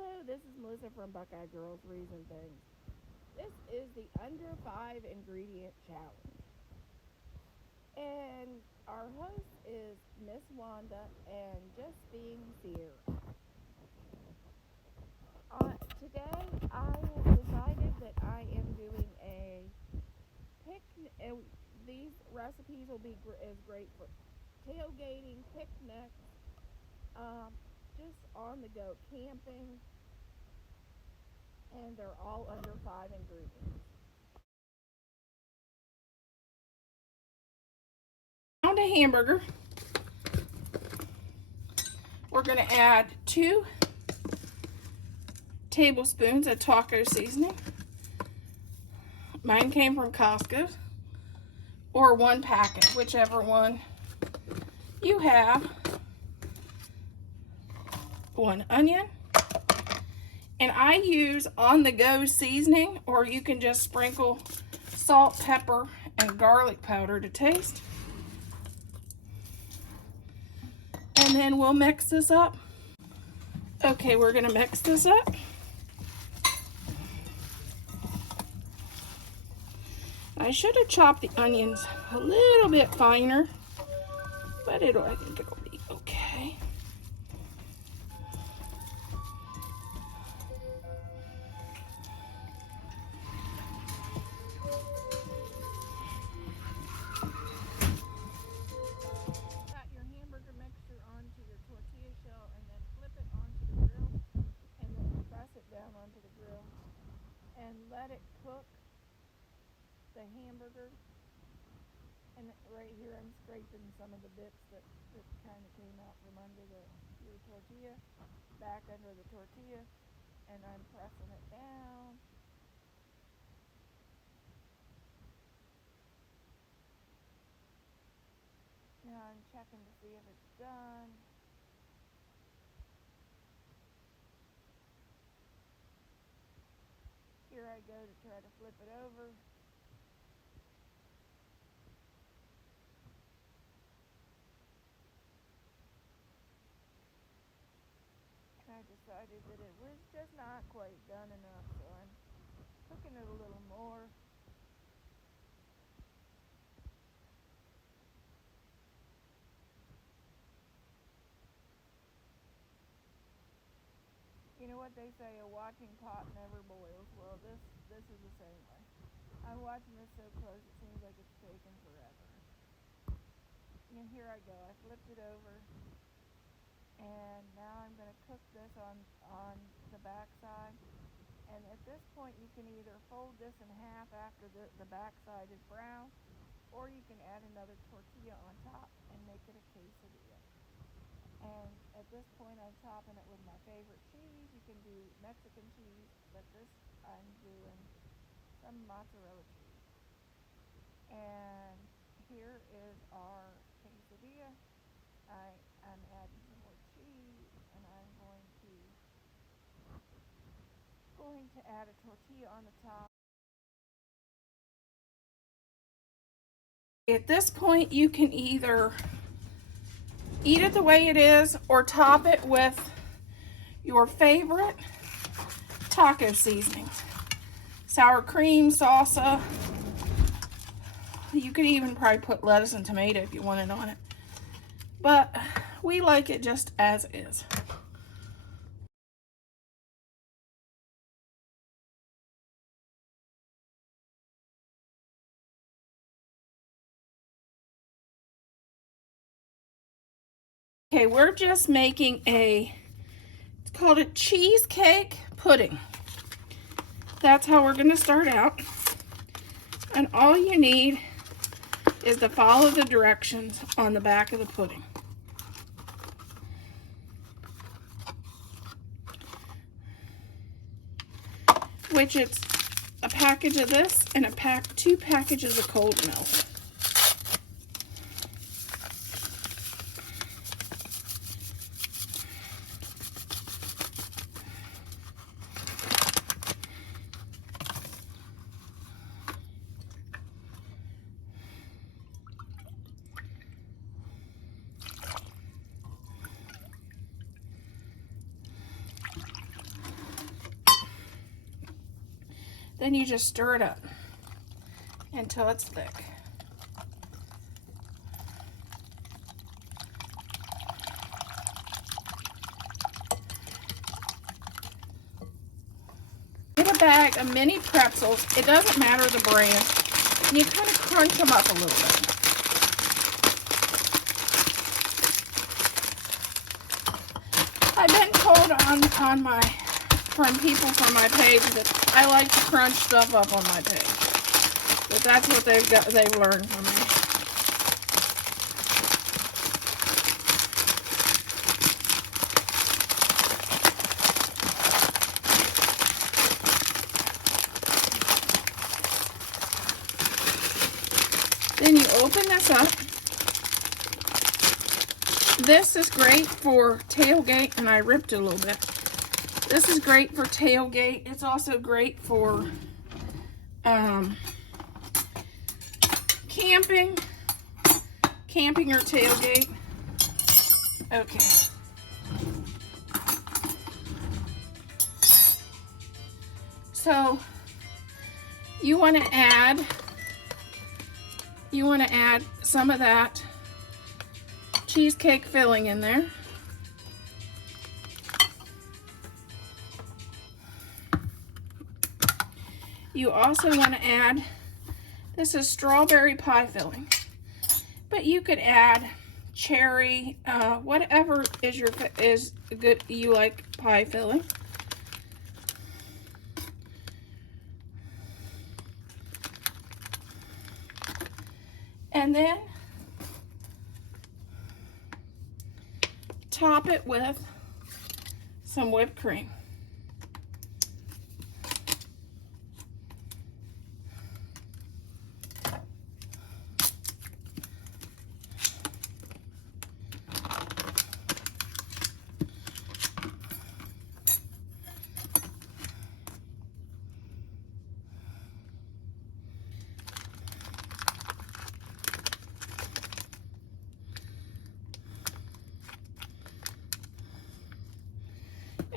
Hello, this is Melissa from Buckeye Girls Reason Things. This is the under 5 ingredient challenge. And our host is Miss Wanda and just being Sierra. Today I have decided that I am doing a picnic. These recipes will be as great for tailgating, picnics, um, just on the go camping, and they're all under 5 ingredients. Pound a hamburger. We're going to add 2 tablespoons of taco seasoning. Mine came from Costco, or 1 packet, whichever one you have. 1 onion. And I use on-the-go seasoning, or you can just sprinkle salt, pepper, and garlic powder to taste. And then we'll mix this up. Okay, we're going to mix this up. I should have chopped the onions a little bit finer, but I think it'll be okay. Pat your hamburger mixture onto your tortilla shell and then flip it onto the grill and then press it down onto the grill and let it cook the hamburger. And right here I'm scraping some of the bits that kind of came out from under your tortilla, back under the tortilla, and I'm pressing it down. Now I'm checking to see if it's done. Here I go to try to flip it over. I decided that it was just not quite done enough, so I'm cooking it a little more. You know what they say, a watching pot never boils. Well, this is the same way. I'm watching this so close it seems like it's taking forever. And here I go. I flipped it over, and now I'm going to cook this on the back side. And at this point you can either fold this in half after the back side is brown, or you can add another tortilla on top and make it a quesadilla. And at this point I'm topping it with my favorite cheese. You can do Mexican cheese, but this I'm doing some mozzarella cheese. And here is our quesadilla. I'm adding some more cheese, and I'm going to add a tortilla on the top. At this point you can either eat it the way it is or top it with your favorite taco seasonings. Sour cream, salsa. You could even probably put lettuce and tomato if you wanted on it. But we like it just as is. Okay, we're just making it's called a cheesecake pudding. That's how we're going to start out. And all you need is to follow the directions on the back of the pudding. Which it's a package of this and 2 packages of cold milk. Then you just stir it up until it's thick. Get a bag of mini pretzels. It doesn't matter the brand. And you kind of crunch them up a little bit. I've been told from people from my page that I like to crunch stuff up on my page. But that's what they've learned from me. Then you open this up. This is great for tailgate, and I ripped it a little bit. This is great for tailgate. It's also great for camping or tailgate. Okay. So you want to add some of that cheesecake filling in there. You also want to add, this is strawberry pie filling, but you could add cherry, whatever is good you like pie filling. And then top it with some whipped cream.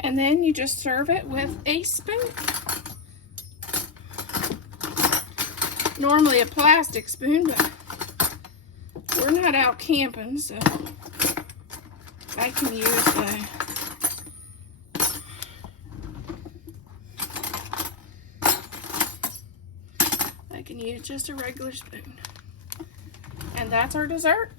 And then you just serve it with a spoon. Normally a plastic spoon, but we're not out camping, so I can use just a regular spoon. And that's our dessert.